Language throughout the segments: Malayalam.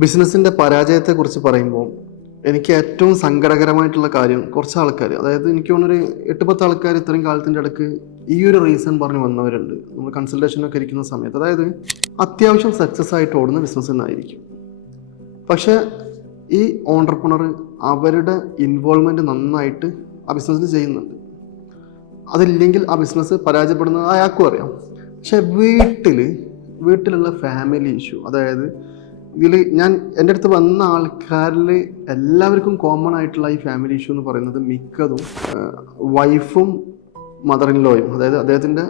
ബിസിനസ്സിൻ്റെ പരാജയത്തെക്കുറിച്ച് പറയുമ്പോൾ എനിക്ക് ഏറ്റവും സങ്കടകരമായിട്ടുള്ള കാര്യം കുറച്ച് ആൾക്കാർ, അതായത് എനിക്ക് തോന്നുന്നൊരു 8-10 ആൾക്കാർ ഇത്രയും കാലത്തിൻ്റെ ഇടയ്ക്ക് ഈ ഒരു റീസൺ പറഞ്ഞ് വന്നവരുണ്ട് നമ്മൾ കൺസൾട്ടേഷനൊക്കെ ഇരിക്കുന്ന സമയത്ത്. അതായത് അത്യാവശ്യം സക്സസ് ആയിട്ട് ഓടുന്ന ബിസിനസ് തന്നെയായിരിക്കും, പക്ഷേ ഈ ഓൺടർപ്രണർ അവരുടെ ഇൻവോൾവ്മെൻറ്റ് നന്നായിട്ട് ആ ബിസിനസ്സിൽ ചെയ്യുന്നുണ്ട്. അതില്ലെങ്കിൽ ആ ബിസിനസ് പരാജയപ്പെടുന്നത് അയാൾക്കും അറിയാം. പക്ഷേ വീട്ടിലുള്ള ഫാമിലി ഇഷ്യൂ, അതായത് ഇതിൽ എൻ്റെ അടുത്ത് വന്ന ആൾക്കാരിൽ എല്ലാവർക്കും കോമൺ ആയിട്ടുള്ള ഈ ഫാമിലി ഇഷ്യൂ എന്ന് പറയുന്നത് മിക്കതും വൈഫും മദർ ഇൻ ലോയും, അതായത് അദ്ദേഹത്തിൻ്റെ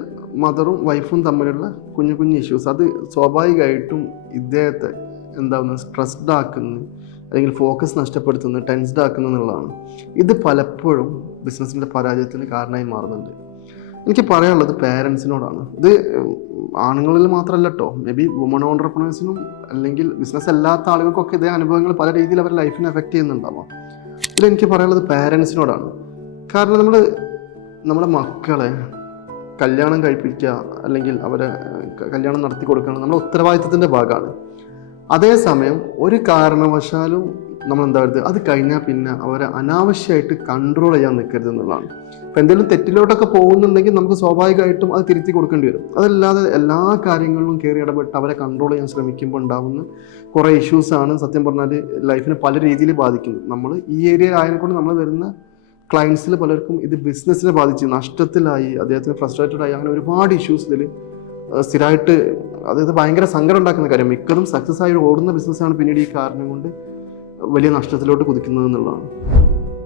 മദറും വൈഫും തമ്മിലുള്ള കുഞ്ഞു കുഞ്ഞു ഇഷ്യൂസ്, അത് സ്വാഭാവികമായിട്ടും ഇദ്ദേഹത്തെ എന്താവുന്നത് സ്ട്രെസ്ഡ് ആക്കുന്നു, അല്ലെങ്കിൽ ഫോക്കസ് നഷ്ടപ്പെടുത്തുന്നു, ടെൻസ്ഡ് ആക്കുന്നു എന്നുള്ളതാണ്. ഇത് പലപ്പോഴും ബിസിനസ്സിൻ്റെ പരാജയത്തിന് കാരണമായി മാറുന്നുണ്ട്. എനിക്ക് പറയാനുള്ളത് പേരൻസിനോടാണ്. ഇത് ആണുങ്ങളിൽ മാത്രമല്ല കേട്ടോ, മേ ബി വുമൺ ഓൺടർപ്രണേഴ്സിനും അല്ലെങ്കിൽ ബിസിനസ് അല്ലാത്ത ആളുകൾക്കൊക്കെ ഇതേ അനുഭവങ്ങൾ പല രീതിയിൽ അവരുടെ ലൈഫിനെ എഫക്റ്റ് ചെയ്യുന്നുണ്ടാവാം. ഇതിലെനിക്ക് പറയാനുള്ളത് പേരൻസിനോടാണ്. കാരണം നമ്മുടെ മക്കളെ കല്യാണം കഴിപ്പിക്കുക അല്ലെങ്കിൽ അവരെ കല്യാണം നടത്തി കൊടുക്കണം നമ്മുടെ ഉത്തരവാദിത്തത്തിൻ്റെ ഭാഗമാണ്. അതേസമയം ഒരു കാരണവശാലും നമ്മൾ എന്താ പറയുക, അത് കഴിഞ്ഞാൽ പിന്നെ അവരെ അനാവശ്യമായിട്ട് കൺട്രോൾ ചെയ്യാൻ നിൽക്കരുത് എന്നുള്ളതാണ്. ഇപ്പം എന്തെങ്കിലും തെറ്റിലോട്ടൊക്കെ പോകുന്നുണ്ടെങ്കിൽ നമുക്ക് സ്വാഭാവികമായിട്ടും അത് തിരുത്തി കൊടുക്കേണ്ടി വരും. അതല്ലാതെ എല്ലാ കാര്യങ്ങളിലും കയറി ഇടപെട്ട് അവരെ കൺട്രോൾ ചെയ്യാൻ ശ്രമിക്കുമ്പോൾ ഉണ്ടാകുന്ന കുറേ ഇഷ്യൂസാണ് സത്യം പറഞ്ഞാൽ ലൈഫിനെ പല രീതിയിൽ ബാധിക്കുന്നത്. നമ്മൾ ഈ ഏരിയ ആയതിനെക്കൊണ്ട് നമ്മൾ വരുന്ന ക്ലയൻസിൽ പലർക്കും ഇത് ബിസിനസ്സിനെ ബാധിച്ച് നഷ്ടത്തിലായി, അദ്ദേഹത്തിന് ഫ്രസ്ട്രേറ്റഡ് ആയി, അങ്ങനെ ഒരുപാട് ഇഷ്യൂസ് ഇതിൽ സ്ഥിരമായിട്ട്, അതായത് ഭയങ്കര സങ്കടം ഉണ്ടാക്കുന്ന കാര്യം. മിക്കതും സക്സസ് ആയി ഓടുന്ന ബിസിനസ്സാണ് പിന്നീട് ഈ കാരണം കൊണ്ട് വലിയ നഷ്ടത്തിലോട്ട് കുതിക്കുന്നത് എന്നുള്ളതാണ്.